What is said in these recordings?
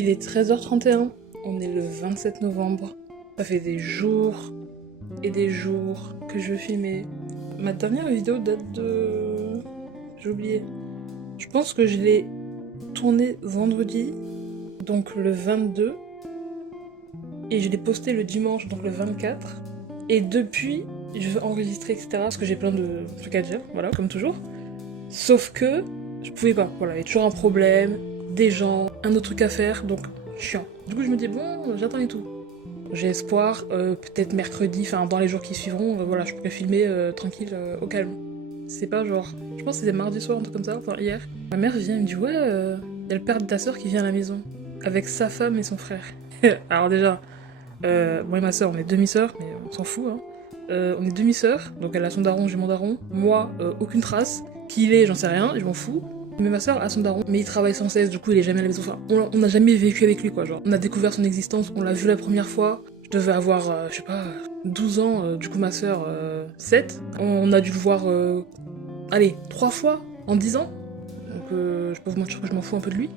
Il est 13h31, on est le 27 novembre. Ça fait des jours et des jours que je veux filmer. Ma dernière vidéo date de... J'ai oublié. Je pense que je l'ai tournée vendredi, donc le 22. Et je l'ai posté le dimanche, donc le 24. Et depuis, je veux enregistrer, etc. Parce que j'ai plein de trucs à dire, voilà, comme toujours. Sauf que je pouvais pas, voilà, il y a toujours un problème, des gens, un autre truc à faire, donc chiant. Du coup, je me dis, bon, j'attends et tout. J'ai espoir, peut-être mercredi, enfin dans les jours qui suivront, voilà, je pourrais filmer tranquille, au calme. C'est pas genre, je pense que c'était mardi soir, un truc comme ça, enfin hier. Ma mère vient et me dit, ouais, y a le père de ta soeur qui vient à la maison, avec sa femme et son frère. Alors déjà, moi et ma soeur, on est demi-sœurs, mais on s'en fout, hein. On est demi-sœurs, donc elle a son daron, j'ai mon daron. Moi, aucune trace. Qui il est, j'en sais rien, je m'en fous. Mais ma soeur a son daron, mais il travaille sans cesse, du coup il est jamais à la maison. Enfin, on n'a jamais vécu avec lui, quoi. Genre, on a découvert son existence, on l'a vu la première fois. Je devais avoir, je sais pas, 12 ans, du coup ma soeur, 7. On a dû le voir, allez, 3 fois en 10 ans. Donc je peux vous mentir que je m'en fous un peu de lui.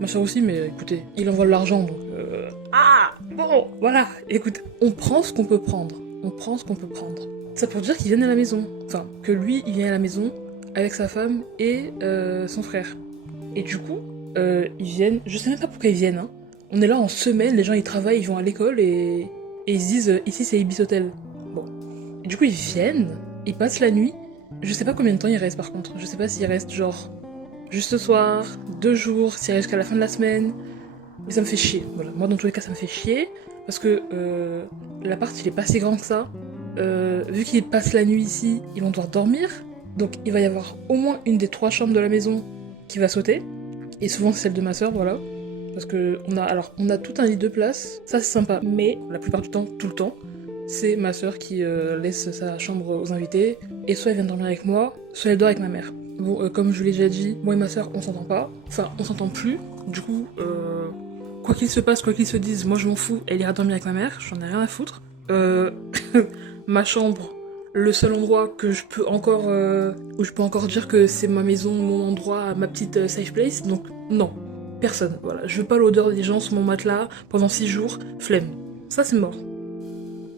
Ma soeur aussi, mais écoutez, il envoie de l'argent, donc... Ah, bon, voilà. Écoute, on prend ce qu'on peut prendre. On prend ce qu'on peut prendre. Ça pour dire qu'ils viennent à la maison. Enfin, que lui, il vient à la maison avec sa femme et son frère. Et du coup, ils viennent... Je sais même pas pourquoi ils viennent, hein. On est là en semaine, les gens ils travaillent, ils vont à l'école et ils se disent ici c'est Ibis Hotel. Bon. Et du coup, ils viennent, ils passent la nuit. Je sais pas combien de temps ils restent par contre. Je sais pas s'ils restent genre juste ce soir, 2 jours, s'ils restent jusqu'à la fin de la semaine. Mais ça me fait chier. Voilà. Moi, dans tous les cas, ça me fait chier. Parce que l'appart, il est pas si grand que ça. Vu qu'ils passent la nuit ici, ils vont devoir dormir. Donc, il va y avoir au moins une des 3 chambres de la maison qui va sauter. Et souvent, c'est celle de ma soeur, voilà. Parce que on a tout un lit de place. Ça, c'est sympa. Mais la plupart du temps, tout le temps, c'est ma soeur qui laisse sa chambre aux invités. Et soit elle vient dormir avec moi, soit elle dort avec ma mère. Bon, comme je l'ai déjà dit, moi et ma soeur, on s'entend pas. Enfin, on s'entend plus. Du coup, quoi qu'il se passe, quoi qu'ils se disent, moi je m'en fous, elle ira dormir avec ma mère, j'en ai rien à foutre. Ma chambre, le seul endroit que je peux encore, où je peux encore dire que c'est ma maison, mon endroit, ma petite safe place, donc non, personne, voilà. Je veux pas l'odeur des gens sur mon matelas pendant 6 jours, flemme. Ça c'est mort.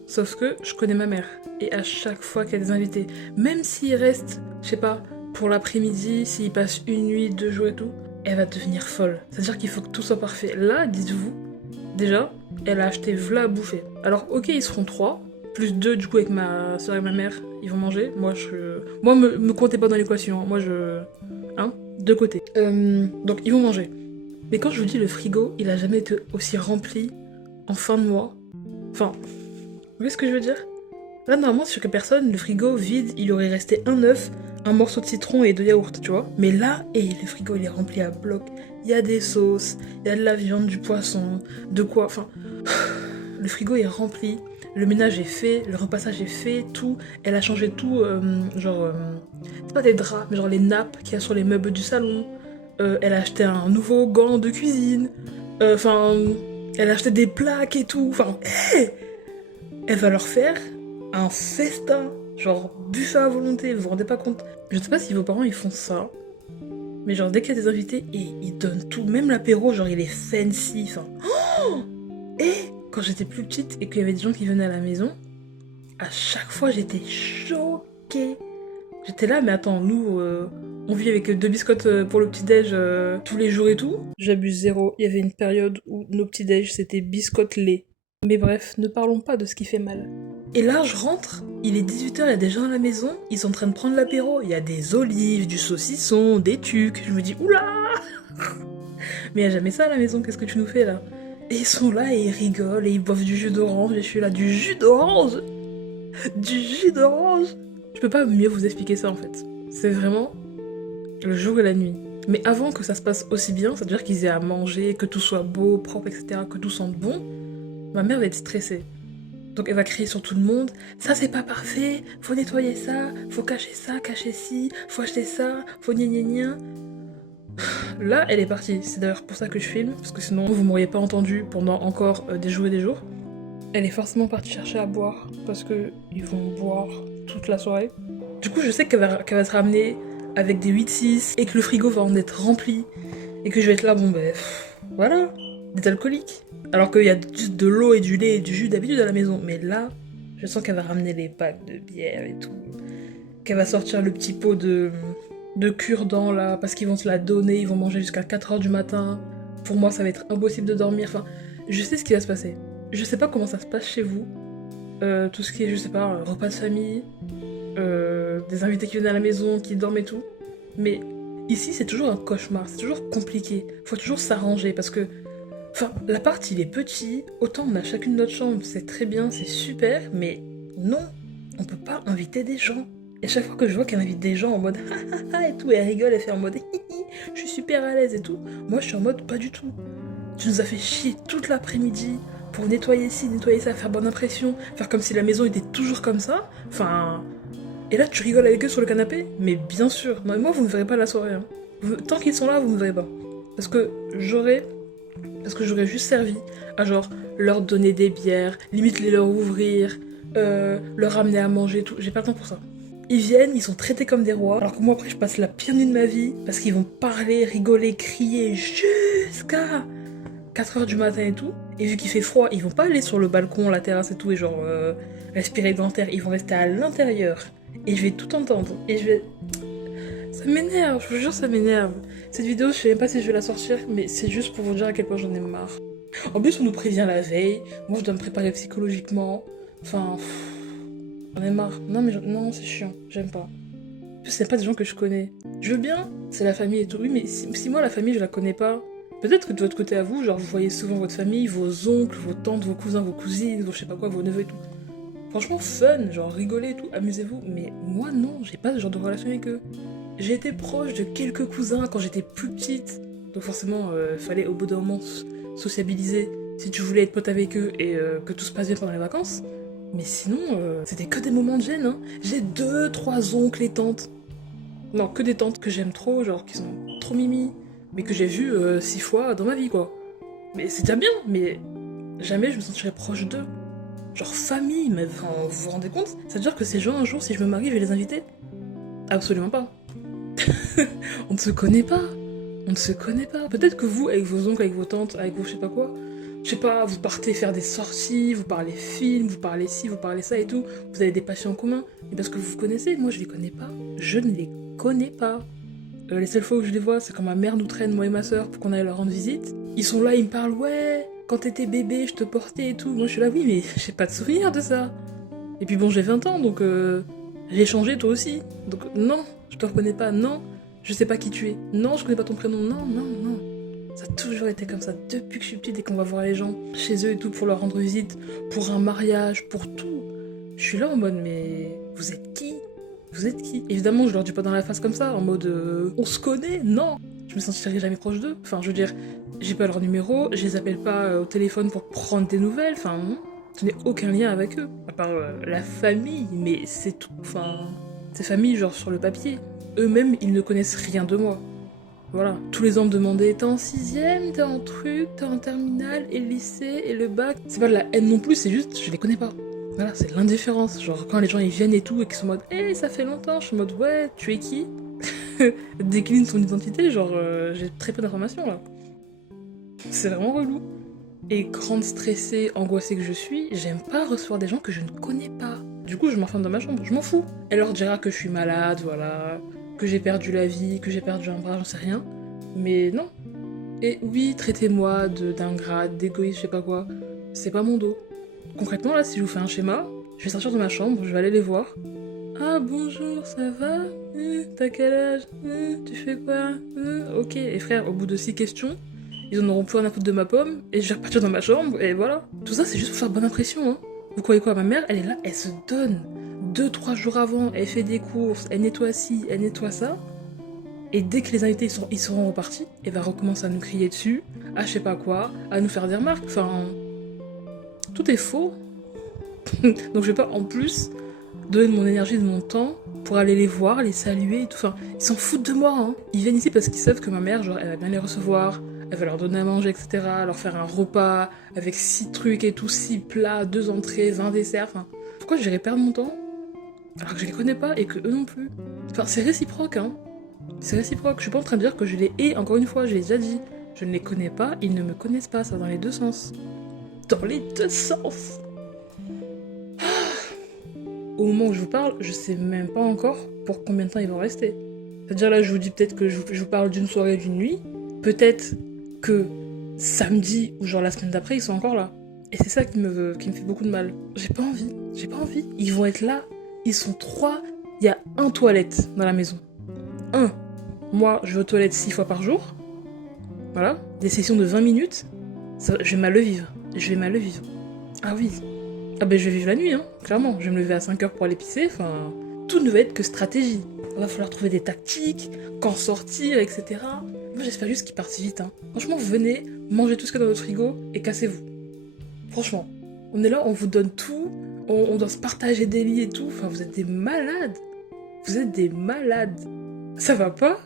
Sauf que je connais ma mère, et à chaque fois qu'il y a des invités, même s'ils restent, je sais pas, pour l'après-midi, s'ils passent une nuit, 2 jours et tout, elle va devenir folle. C'est-à-dire qu'il faut que tout soit parfait. Là, dites-vous, déjà, elle a acheté v'là à bouffer. Alors, ok, ils seront 3, plus 2 du coup avec ma soeur et ma mère, ils vont manger. Moi, me comptez pas dans l'équation. Hein. Moi, Hein, de côté. Donc, ils vont manger. Mais quand je vous dis le frigo, il a jamais été aussi rempli en fin de mois. Enfin, vous voyez ce que je veux dire? Là, normalement, sur que personne, le frigo vide, il aurait resté un œuf, un morceau de citron et 2 yaourts, tu vois. Mais là, le frigo, il est rempli à bloc. Il y a des sauces, il y a de la viande, du poisson, de quoi, enfin... Le frigo est rempli, le ménage est fait, le repassage est fait, tout. Elle a changé tout, c'est pas des draps, mais genre les nappes qu'il y a sur les meubles du salon. Elle a acheté un nouveau gant de cuisine. Enfin... elle a acheté des plaques et tout. Enfin... elle va leur faire un festin, genre buffet à volonté, vous vous rendez pas compte? Je sais pas si vos parents ils font ça, mais genre dès qu'il y a des invités, et ils donnent tout, même l'apéro, genre il est fancy, enfin... Oh, et quand j'étais plus petite et qu'il y avait des gens qui venaient à la maison, à chaque fois j'étais choquée. J'étais là, mais attends, nous, on vit avec 2 biscottes pour le petit-déj tous les jours et tout. J'abuse zéro, il y avait une période où nos petits-déj c'était biscottes lait. Mais bref, ne parlons pas de ce qui fait mal. Et là, je rentre, il est 18h, il y a des gens à la maison, ils sont en train de prendre l'apéro. Il y a des olives, du saucisson, des tucs. Je me dis, oula. Mais il y a jamais ça à la maison, qu'est-ce que tu nous fais là? Et ils sont là et ils rigolent et ils boivent du jus d'orange. Et je suis là, du jus d'orange? Du jus d'orange? Je peux pas mieux vous expliquer ça en fait. C'est vraiment le jour et la nuit. Mais avant que ça se passe aussi bien, c'est-à-dire qu'ils aient à manger, que tout soit beau, propre, etc., que tout sente bon, ma mère va être stressée. Donc elle va crier sur tout le monde, ça c'est pas parfait, faut nettoyer ça, faut cacher ça, cacher ci, faut acheter ça, faut gna gna gna. Là, elle est partie. C'est d'ailleurs pour ça que je filme, parce que sinon vous m'auriez pas entendu pendant encore des jours et des jours. Elle est forcément partie chercher à boire, parce que ils vont boire toute la soirée. Du coup, je sais qu'elle va se ramener avec des 8-6, et que le frigo va en être rempli, et que je vais être là, bon ben, voilà. des alcooliques. Alors qu'il y a juste de l'eau et du lait et du jus d'habitude à la maison. Mais là, je sens qu'elle va ramener les packs de bière et tout. Qu'elle va sortir le petit pot de cure-dents là, parce qu'ils vont se la donner, ils vont manger jusqu'à 4h du matin. Pour moi, ça va être impossible de dormir. Enfin, je sais ce qui va se passer. Je sais pas comment ça se passe chez vous. Tout ce qui est, je sais pas, repas de famille, des invités qui viennent à la maison, qui dorment et tout. Mais ici, c'est toujours un cauchemar, c'est toujours compliqué. Faut toujours s'arranger parce que, enfin, l'appart il est petit, autant on a chacune notre chambre, c'est très bien, c'est super, mais non, on peut pas inviter des gens. Et chaque fois que je vois qu'elle invite des gens en mode et tout, elle rigole, elle fait en mode je suis super à l'aise et tout, moi je suis en mode pas du tout. Tu nous as fait chier toute l'après-midi pour nettoyer ci, nettoyer ça, faire bonne impression, faire comme si la maison était toujours comme ça. Enfin. Et là, tu rigoles avec eux sur le canapé? Mais bien sûr. Non, mais moi, vous ne verrez pas la soirée. Hein. Tant qu'ils sont là, vous ne verrez pas. Parce que j'aurais juste servi à genre leur donner des bières, limite les leur ouvrir, leur ramener à manger et tout. J'ai pas le temps pour ça. Ils viennent, ils sont traités comme des rois, alors que moi après je passe la pire nuit de ma vie parce qu'ils vont parler, rigoler, crier jusqu'à 4h du matin et tout. Et vu qu'il fait froid, ils vont pas aller sur le balcon, la terrasse et tout, et genre respirer dans l'air, ils vont rester à l'intérieur. Et je vais tout entendre. Et je vais. Ça m'énerve, je vous jure, ça m'énerve. Cette vidéo, je sais même pas si je vais la sortir, mais c'est juste pour vous dire à quel point j'en ai marre. En plus, on nous prévient la veille. Moi, je dois me préparer psychologiquement. Enfin, j'en ai marre. Non, mais non, c'est chiant. J'aime pas. En plus, c'est pas des gens que je connais. Je veux bien, c'est la famille et tout. Oui, mais si moi, la famille, je la connais pas. Peut-être que de votre côté à vous, genre, vous voyez souvent votre famille, vos oncles, vos tantes, vos cousins, vos cousines, vos je sais pas quoi, vos neveux et tout. Franchement, fun, genre rigolez et tout, amusez-vous. Mais moi, non, j'ai pas ce genre de relation avec eux. J'ai été proche de quelques cousins quand j'étais plus petite. Donc forcément, fallait au bout d'un moment sociabiliser si tu voulais être pote avec eux et que tout se passe bien pendant les vacances. Mais sinon, c'était que des moments de gêne. Hein. J'ai 2-3 oncles et tantes. Non, que des tantes que j'aime trop, genre qui sont trop mimi. Mais que j'ai vues 6 fois dans ma vie, quoi. Mais c'est déjà bien, mais jamais je me sentirais proche d'eux. Genre famille, mais enfin, vous vous rendez compte? Ça veut dire que ces gens, un jour, si je me marie, je vais les inviter? Absolument pas. On ne se connaît pas. On ne se connaît pas. Peut-être que vous, avec vos oncles, avec vos tantes, avec vos je sais pas quoi, je sais pas, vous partez faire des sorties, vous parlez film, vous parlez ci, vous parlez ça et tout, vous avez des passions en commun. Et parce que vous vous connaissez, moi je les connais pas. Je ne les connais pas. Les seules fois où je les vois, c'est quand ma mère nous traîne, moi et ma soeur, pour qu'on aille leur rendre visite. Ils sont là, ils me parlent, ouais, quand t'étais bébé, je te portais et tout. Moi je suis là, oui, mais j'ai pas de souvenir de ça. Et puis bon, j'ai 20 ans, donc j'ai changé toi aussi. Donc non, je te reconnais pas, non. Je sais pas qui tu es. Non, je connais pas ton prénom. Non, non, non. Ça a toujours été comme ça depuis que je suis petite et qu'on va voir les gens chez eux et tout pour leur rendre visite, pour un mariage, pour tout. Je suis là en mode, mais vous êtes qui? Vous êtes qui? Évidemment, je leur dis pas dans la face comme ça, en mode on se connaît? Non. Je me sentirais jamais proche d'eux. Enfin, je veux dire, j'ai pas leur numéro, je les appelle pas au téléphone pour prendre des nouvelles. Enfin, non. Je n'ai aucun lien avec eux, à part la famille, mais c'est tout. Enfin, ces familles, genre sur le papier. Eux-mêmes, ils ne connaissent rien de moi. Voilà. Tous les ans me demandaient, t'es en 6ème, t'es en truc, t'es en terminale, et le lycée, et le bac. C'est pas de la haine non plus, c'est juste, je les connais pas. Voilà, c'est l'indifférence. Genre, quand les gens ils viennent et tout, et qu'ils sont en mode, hé, ça fait longtemps, je suis en mode, ouais, tu es qui? Décline son identité, genre, j'ai très peu d'informations là. C'est vraiment relou. Et grande stressée, angoissée que je suis, j'aime pas recevoir des gens que je ne connais pas. Du coup, je m'enferme dans ma chambre, je m'en fous. Elle leur dira que je suis malade, voilà, que j'ai perdu la vie, que j'ai perdu un bras, j'en sais rien. Mais non. Et oui, traitez-moi d'ingrate, d'égoïste, je sais pas quoi. C'est pas mon dos. Concrètement, là, si je vous fais un schéma, je vais sortir de ma chambre, je vais aller les voir. Ah, bonjour, ça va? T'as quel âge? Tu fais quoi? Ok, et frère, au bout de 6 questions, ils en auront plus rien à foutre de ma pomme, et je vais repartir dans ma chambre, et voilà. Tout ça, c'est juste pour faire bonne impression, hein. Vous croyez quoi? Ma mère, elle est là, elle se donne. 2-3 jours avant, elle fait des courses, elle nettoie ci, elle nettoie ça. Et dès que les invités ils seront repartis, elle va recommencer à nous crier dessus, à je sais pas quoi, à nous faire des remarques. Enfin, tout est faux. Donc je vais pas en plus donner de mon énergie, de mon temps pour aller les voir, les saluer et tout. Enfin, ils s'en foutent de moi, hein. Ils viennent ici parce qu'ils savent que ma mère, genre, elle va bien les recevoir, elle va leur donner à manger, etc. Leur faire un repas avec 6 trucs et tout, 6 plats, 2 entrées, 20 desserts. Enfin, pourquoi j'irais perdre mon temps alors que je les connais pas et que eux non plus? Enfin, c'est réciproque, hein. C'est réciproque. Je suis pas en train de dire que je les hais, encore une fois, je l'ai déjà dit. Je ne les connais pas, ils ne me connaissent pas, ça va dans les deux sens. Dans les deux sens. Au moment où je vous parle, je sais même pas encore pour combien de temps ils vont rester. C'est-à-dire là, je vous dis peut-être que je vous parle d'une soirée, d'une nuit. Peut-être que samedi ou genre la semaine d'après, ils sont encore là. Et c'est ça qui me fait beaucoup de mal. J'ai pas envie. Ils vont être là. Ils sont 3. Il y a un toilette dans la maison. Moi, je vais aux toilettes 6 fois par jour. Voilà. Des sessions de 20 minutes. Ça, je vais mal le vivre. Ah oui. Ah ben je vais vivre la nuit, hein. Clairement. Je vais me lever à 5h pour aller pisser. Enfin, tout ne va être que stratégie. Il va falloir trouver des tactiques, quand sortir, etc. Moi, j'espère juste qu'ils partent vite, hein. Franchement, venez, mangez tout ce qu'il y a dans votre frigo et cassez-vous. Franchement, on est là, on vous donne tout, on doit se partager des lits et tout. Enfin, vous êtes des malades. Ça va pas?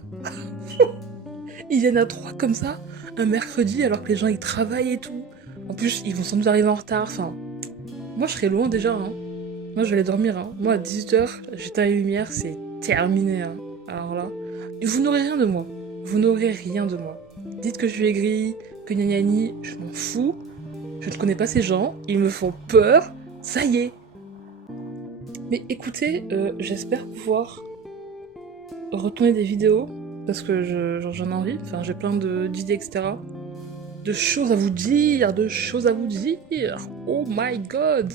Ils viennent à 3 comme ça, un mercredi, alors que les gens, ils travaillent et tout. En plus, ils vont sans doute arriver en retard. Enfin, moi, je serai loin déjà, hein. Moi, je vais aller dormir, hein. Moi, à 18h, j'éteins les lumières, c'est terminé, hein. Alors là, vous n'aurez rien de moi. Dites que je suis aigrie, que gna gna gni, je m'en fous. Je ne connais pas ces gens, ils me font peur, ça y est. Mais écoutez, j'espère pouvoir retourner des vidéos, parce que j'en ai envie, enfin j'ai plein d'idées, etc. De choses à vous dire, oh my god.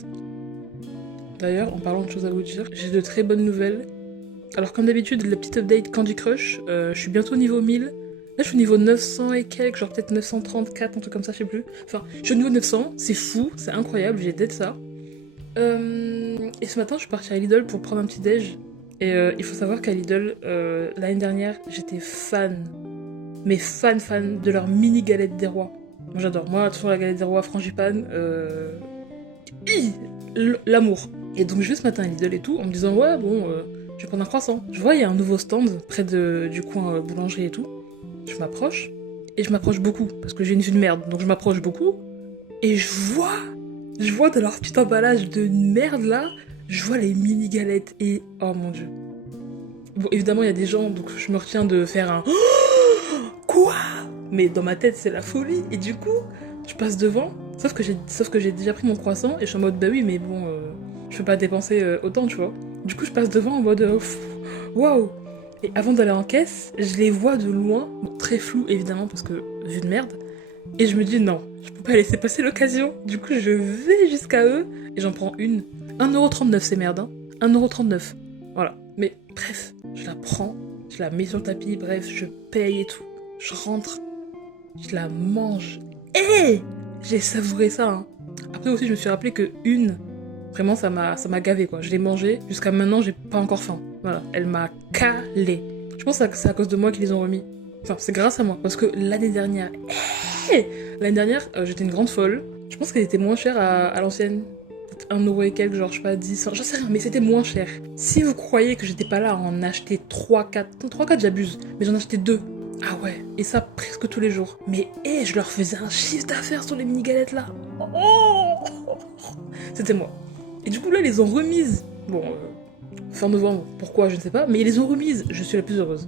D'ailleurs, en parlant de choses à vous dire, j'ai de très bonnes nouvelles. Alors comme d'habitude, la petite update Candy Crush, je suis bientôt au niveau 1000. Là, je suis au niveau 900 et quelques, genre peut-être 934, un truc comme ça, je sais plus. Enfin, je suis au niveau 900, c'est fou, c'est incroyable, j'ai d'être ça. Et ce matin, je suis partie à Lidl pour prendre un petit déj. Et il faut savoir qu'à Lidl, l'année dernière, j'étais fan de leur mini galette des rois. Moi, j'adore. Moi, toujours la galette des rois frangipane, l'amour. Et donc, je vais ce matin à Lidl et tout, en me disant, ouais, bon, je vais prendre un croissant. Je vois, il y a un nouveau stand près du coin boulangerie et tout. Je m'approche, et je m'approche beaucoup, parce que j'ai une vue de merde, donc je m'approche beaucoup, et je vois dans leur petit emballage de merde là, je vois les mini galettes, et oh mon dieu. Bon, évidemment, il y a des gens, donc je me retiens de faire un quoi? Mais dans ma tête, c'est la folie, et du coup, je passe devant, sauf que j'ai déjà pris mon croissant, et je suis en mode, bah oui, mais bon, je peux pas dépenser autant, tu vois. Du coup, je passe devant en mode, waouh! Et avant d'aller en caisse, je les vois de loin, très flou évidemment parce que vue de merde, et je me dis non, je peux pas laisser passer l'occasion. Du coup, je vais jusqu'à eux et j'en prends une. 1,39€, c'est merde, hein. 1,39€. Voilà. Mais bref, je la prends, je la mets sur le tapis, bref, je paye et tout. Je rentre, je la mange. Et j'ai savouré ça, hein. Après aussi, je me suis rappelé que vraiment, ça m'a gavé, quoi. Je l'ai mangée, jusqu'à maintenant, j'ai pas encore faim. Voilà, elle m'a calé. Je pense que c'est à cause de moi qu'ils les ont remis. Enfin, c'est grâce à moi. Parce que l'année dernière, j'étais une grande folle. Je pense qu'elle était moins chère à l'ancienne. Peut-être 1€ et quelques, genre, je sais pas, 10, j'en sais rien, mais c'était moins cher. Si vous croyez que j'étais pas là à en acheter 3, 4, 3, 4, j'abuse, mais j'en achetais 2. Ah ouais, et ça presque tous les jours. Mais je leur faisais un chiffre d'affaires sur les mini-galettes là. Oh, c'était moi. Et du coup, là, ils les ont remises. Bon, fin novembre, pourquoi, je ne sais pas, mais ils les ont remises. Je suis la plus heureuse.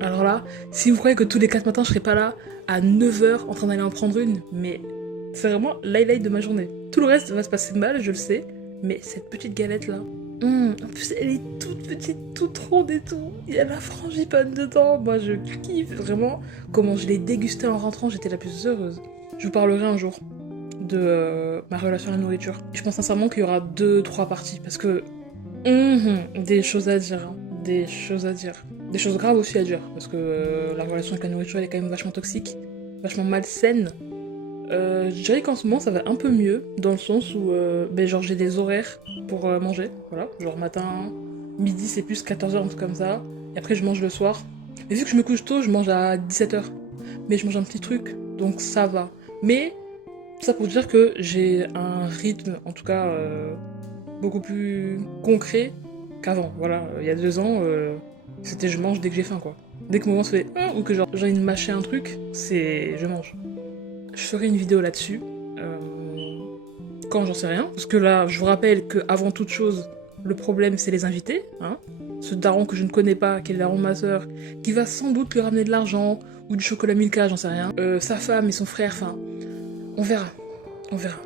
Alors là, si vous croyez que tous les 4 matins, je serai pas là à 9h en train d'aller en prendre une, mais c'est vraiment l'highlight de ma journée. Tout le reste va se passer mal, je le sais, mais cette petite galette là, en plus elle est toute petite, toute ronde et tout. Il y a la frangipane dedans. Moi, je kiffe vraiment comment je l'ai dégustée en rentrant. J'étais la plus heureuse. Je vous parlerai un jour de ma relation à la nourriture. Je pense sincèrement qu'il y aura 2-3 parties parce que des choses à dire, hein. Des choses graves aussi à dire parce que la relation avec la nourriture elle est quand même vachement toxique, vachement malsaine. Je dirais qu'en ce moment ça va un peu mieux dans le sens où genre j'ai des horaires pour manger, voilà, genre matin, midi c'est plus 14h, un truc comme ça, et après je mange le soir. Mais vu que je me couche tôt, je mange à 17h, mais je mange un petit truc, donc ça va. Mais ça pour dire que j'ai un rythme, en tout cas beaucoup plus concret qu'avant, voilà. Il y a 2 ans, c'était je mange dès que j'ai faim, quoi. Dès que mon ventre fait ou que genre j'ai envie de mâcher un truc, c'est je mange. Je ferai une vidéo là-dessus. Quand j'en sais rien. Parce que là, je vous rappelle qu'avant toute chose, le problème c'est les invités. Hein. Ce daron que je ne connais pas, qui est le daron de ma soeur, qui va sans doute lui ramener de l'argent, ou du chocolat Milka, j'en sais rien. Sa femme et son frère, enfin, on verra. On verra.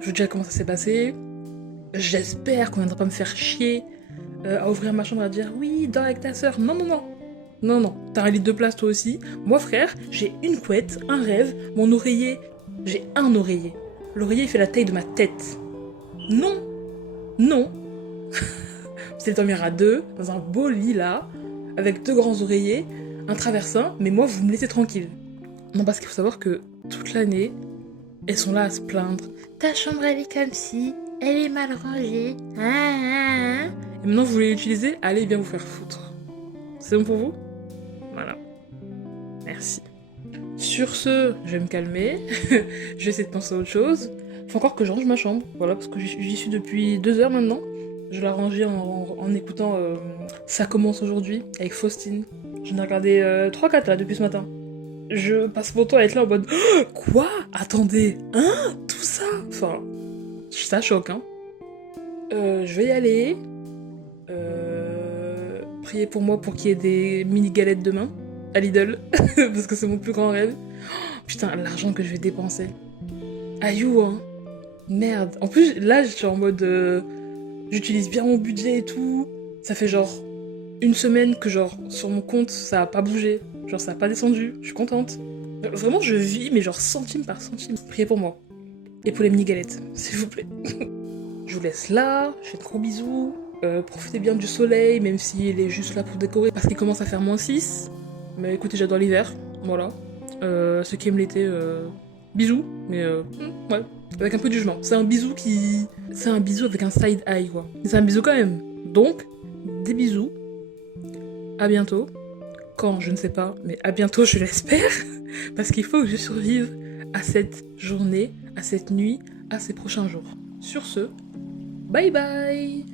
Je vous dirai comment ça s'est passé. J'espère qu'on viendra pas me faire chier à ouvrir ma chambre à dire oui, dors avec ta soeur. Non, non, non. Non, non. T'as un lit de place toi aussi. Moi, frère, j'ai une couette, un rêve, mon oreiller. J'ai un oreiller. L'oreiller, il fait la taille de ma tête. Non. Non. C'est le dormir à deux, dans un beau lit là, avec 2 grands oreillers, un traversin, mais moi, vous me laissez tranquille. Non, parce qu'il faut savoir que toute l'année, elles sont là à se plaindre. Ta chambre, elle est comme si, elle est mal rangée. Et maintenant, vous voulez l'utiliser? Allez bien vous faire foutre. C'est bon pour vous? Voilà. Merci. Sur ce, je vais me calmer. Je vais essayer de penser à autre chose. Faut encore que je range ma chambre. Voilà, parce que j'y suis depuis 2 heures maintenant. Je l'ai rangée en écoutant Ça commence aujourd'hui avec Faustine. J'en ai regardé 3-4 là depuis ce matin. Je passe mon temps à être là en mode quoi? Attendez, hein? Tout ça? Enfin, ça choque, hein. Je vais y aller. Priez pour moi pour qu'il y ait des mini galettes demain à Lidl. Parce que c'est mon plus grand rêve. Putain, l'argent que je vais dépenser. Ayou, hein. Merde. En plus, là, je suis en mode... j'utilise bien mon budget et tout. Ça fait genre 1 semaine que genre sur mon compte, ça a pas bougé. Genre ça a pas descendu. Je suis contente. Vraiment, je vis, mais genre centime par centime. Priez pour moi. Et pour les mini galettes, s'il vous plaît. Je vous laisse là. Je fais de gros bisous. Profitez bien du soleil, même s'il est juste là pour décorer. Parce qu'il commence à faire -6. Mais écoutez, j'adore l'hiver. Voilà. Ceux qui aiment l'été, bisous. Mais ouais. Avec un peu de jugement. C'est un bisou qui... C'est un bisou avec un side eye, quoi. Mais c'est un bisou quand même. Donc, des bisous. À bientôt. Quand, je ne sais pas. Mais à bientôt, je l'espère. Parce qu'il faut que je survive à cette journée, à cette nuit, à ces prochains jours. Sur ce, bye bye!